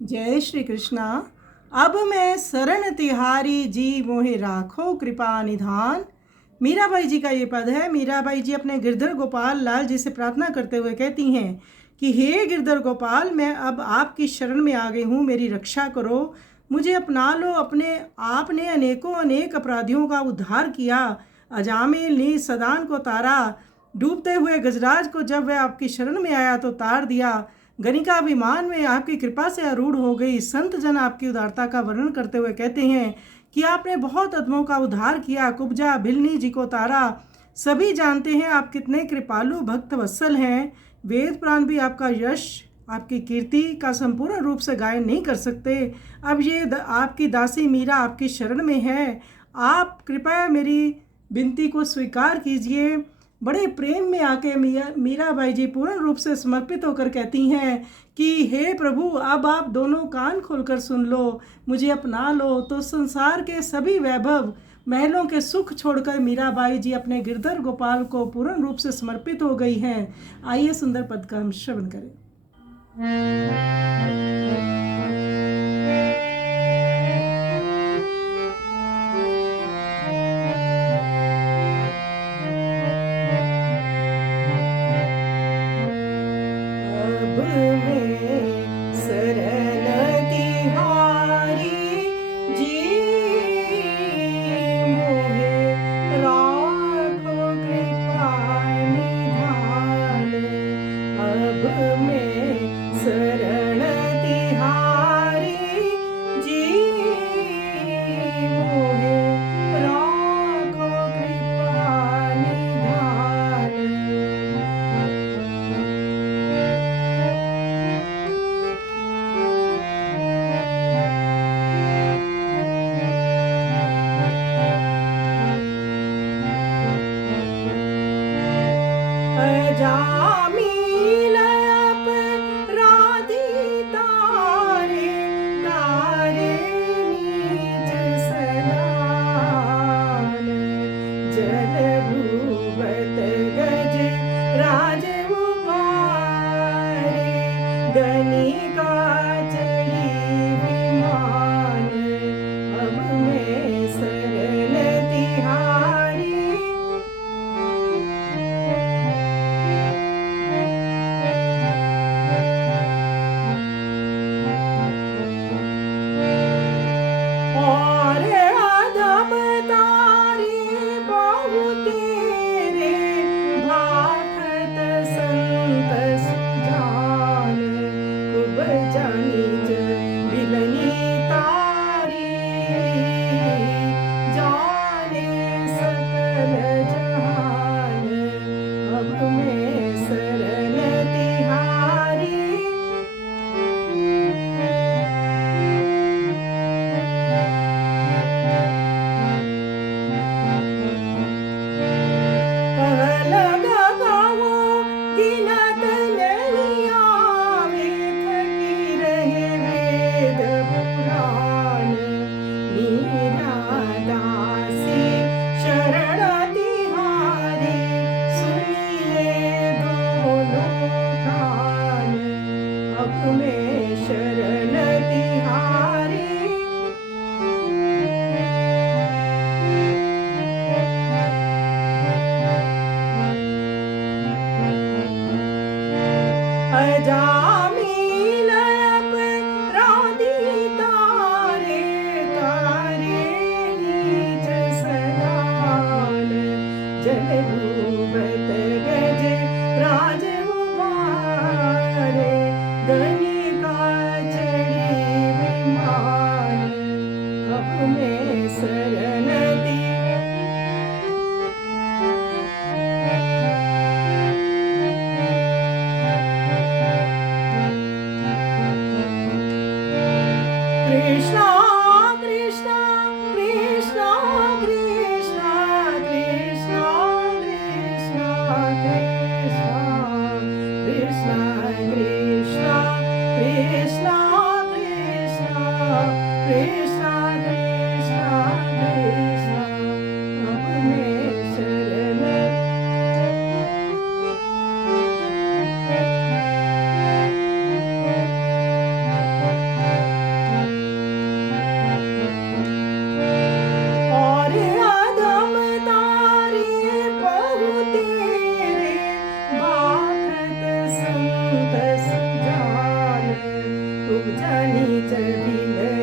जय श्री कृष्णा। अब मैं शरण तिहारी जी मोहे राखो कृपा निधान। मीराबाई जी का ये पद है। मीराबाई जी अपने गिरधर गोपाल लाल जी से प्रार्थना करते हुए कहती हैं कि हे गिरधर गोपाल, मैं अब आपकी शरण में आ गई हूँ, मेरी रक्षा करो, मुझे अपना लो। अपने आपने अनेकों अनेक अपराधियों का उद्धार किया, अजामिल ने सदान को तारा, डूबते हुए गजराज को जब वह आपकी शरण में आया तो तार दिया। गणिका विमान में आपकी कृपा से आरूढ़ हो गई। संत जन आपकी उदारता का वर्णन करते हुए कहते हैं कि आपने बहुत अधमों का उद्धार किया, कुब्जा भिलनी जी को तारा। सभी जानते हैं आप कितने कृपालु भक्त वत्सल हैं। वेद पुराण भी आपका यश, आपकी कीर्ति का संपूर्ण रूप से गायन नहीं कर सकते। अब ये आपकी दासी मीरा आपकी शरण में है, आप कृपया मेरी विनती को स्वीकार कीजिए। बड़े प्रेम में आके मीराबाई जी पूर्ण रूप से समर्पित होकर कहती हैं कि हे प्रभु, अब आप दोनों कान खोलकर सुन लो, मुझे अपना लो। तो संसार के सभी वैभव महलों के सुख छोड़कर मीराबाई जी अपने गिरधर गोपाल को पूर्ण रूप से समर्पित हो गई हैं। आइए सुंदर पद का हम श्रवण करें। ऊंचा नीचा भी